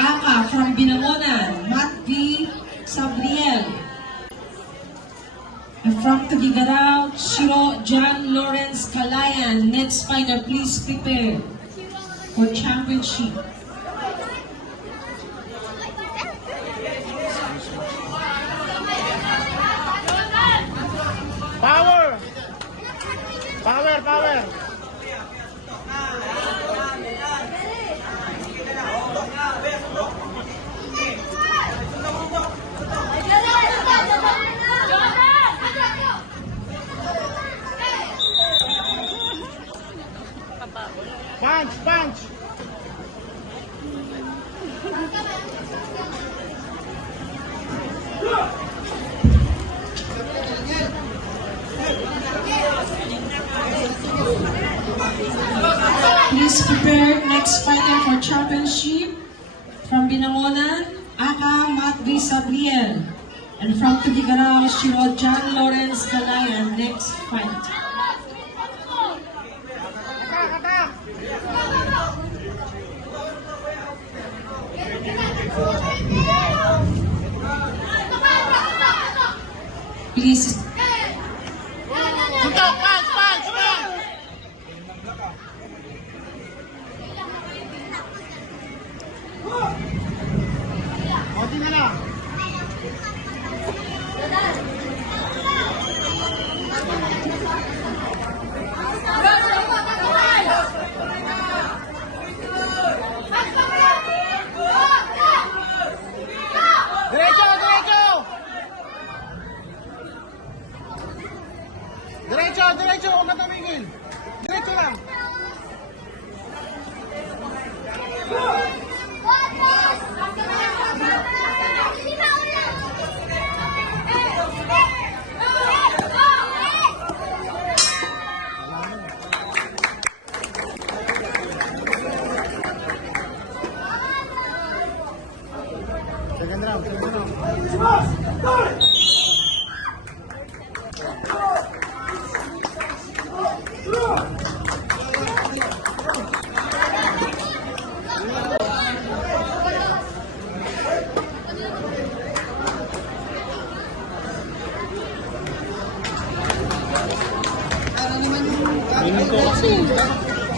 Aka from Binangonan, Matt V. Sabriel. And from Tugigarao, Shiro John Lawrence Kalayan. Next fighter, please prepare for championship. Power! Power, power! Punch, punch! Please prepare next fighter for championship. From Binangonan, Aka Matt V. Sabriel. And from Tugigarao, Shiro John Lawrence Kalayan. Next fight. Please. Punta, punch, punch, punch! Konti na lang.